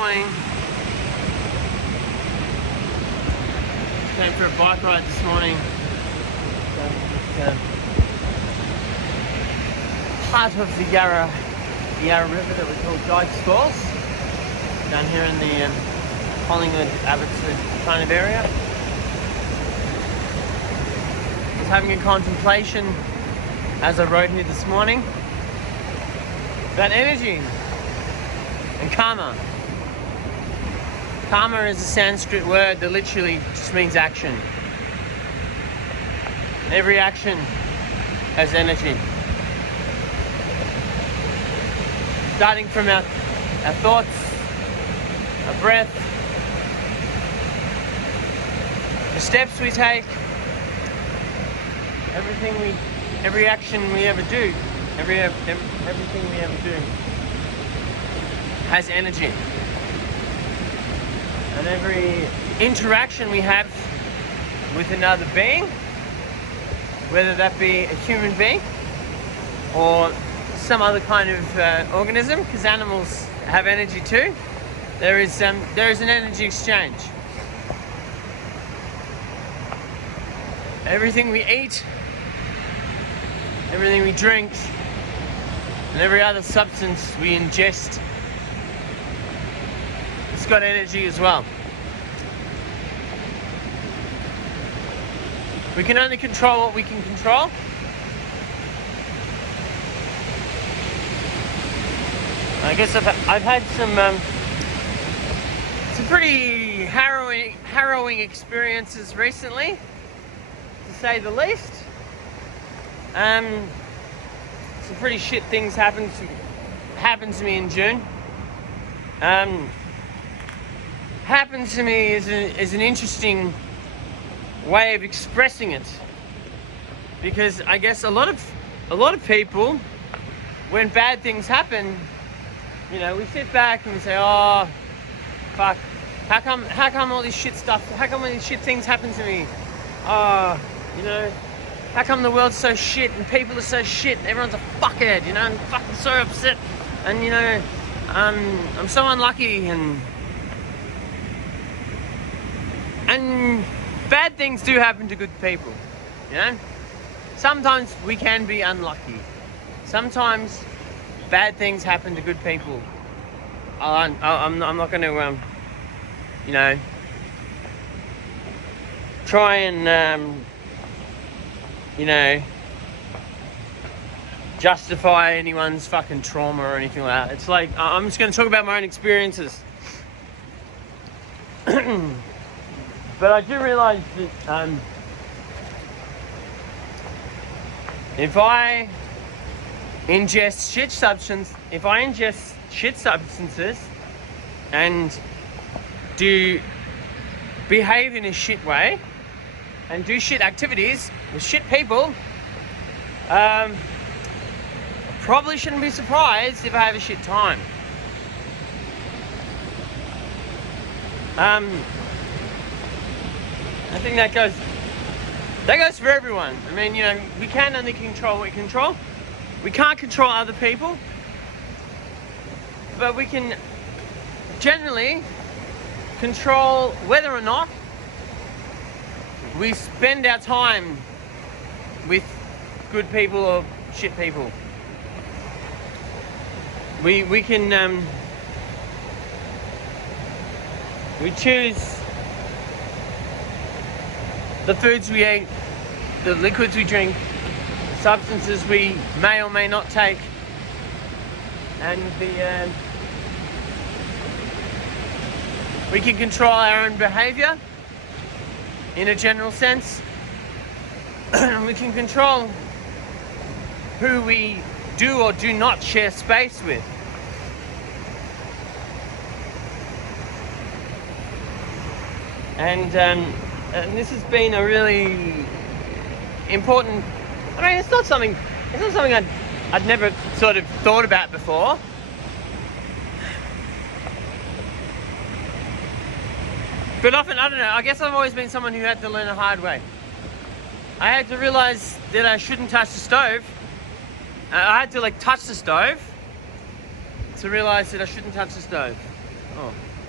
morning. Came for a bike ride this morning. Part of the Yarra River that we call Dykes Falls, down here in the Collingwood, Abbotsford kind of area. I was having a contemplation as I rode here this morning about energy and karma. Karma is a Sanskrit word that literally just means action. Every action has energy. Starting from our thoughts, our breath, the steps we take, every action we ever do, everything we ever do has energy. And every interaction we have with another being, whether that be a human being or some other kind of organism, because animals have energy too, there is an energy exchange. Everything we eat, everything we drink, and every other substance we ingest, it's got energy as well. We can only control what we can control. I guess I've had some pretty harrowing experiences recently, to say the least. Some pretty shit things happened to me in June. Happened to me is an interesting way of expressing it, because I guess a lot of people, when bad things happen, you know, we sit back and we say, oh fuck, how come all this shit stuff, how come all these shit things happen to me? Oh, you know, how come the world's so shit and people are so shit and everyone's a fuckhead, you know, and fucking so upset, and you know, I'm so unlucky, and bad things do happen to good people, you know. Sometimes we can be unlucky. Sometimes bad things happen to good people. I'm not going to, you know, try and, you know, justify anyone's fucking trauma or anything like that. It's like, I'm just going to talk about my own experiences. But I do realise that if I ingest shit substances and do behave in a shit way and do shit activities with shit people, probably shouldn't be surprised if I have a shit time. I think that goes for everyone. I mean, you know, we can only control what we control. We can't control other people, but we can generally control whether or not we spend our time with good people or shit people. We can we choose the foods we eat, the liquids we drink, the substances we may or may not take, and we can control our own behaviour in a general sense. We can control who we do or do not share space with. And this has been a really important. I mean, it's not something I'd never sort of thought about before. But often, I don't know, I guess I've always been someone who had to learn the hard way. I had to realise that I shouldn't touch the stove. I had to touch the stove to realise that I shouldn't touch the stove. Oh.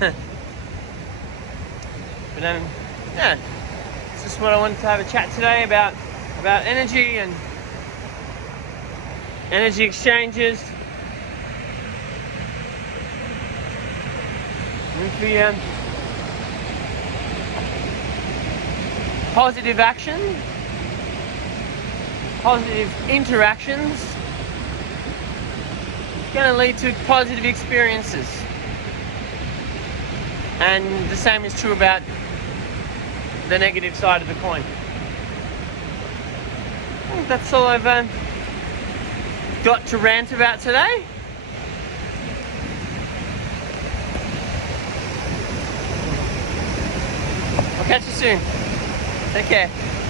But yeah, it's just what I wanted to have a chat today about energy and energy exchanges. With the positive action, positive interactions, it's going to lead to positive experiences. And the same is true about the negative side of the coin. I think that's all I've got to rant about today. I'll catch you soon. Take care.